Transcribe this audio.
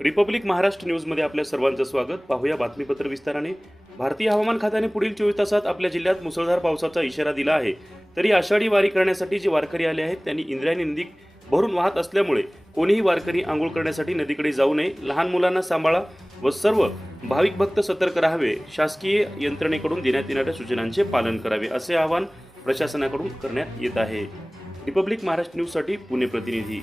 Republic Maharashtra न्यूजमध्ये आपल्या सर्वांचं स्वागत। पाहूया बातमीपत्र विस्ताराने। भारतीय हवामान खात्याने पुढील 24 तासात आपल्या जिल्ह्यात मुसळधार पावसाचा इशारा दिला आहे। तरी आषाढी वारी करण्यासाठी जे वारकरी आले आहेत त्यांनी इंद्रायणी नदी भरून वाहत असल्यामुळे कोणीही वारकरी आंघोळ करण्यासाठी नदीकडे जाऊ नये, लहान मुलांना सांभाळा व सर्व भाविक भक्त सतर्क राहावे, शासकीय यंत्रणेकडून देण्यात येणाऱ्या सूचनांचे पालन करावे असे आवाहन प्रशासनाकडून करण्यात येत आहे। रिपब्लिक महाराष्ट्र न्यूजसाठी पुणे प्रतिनिधी।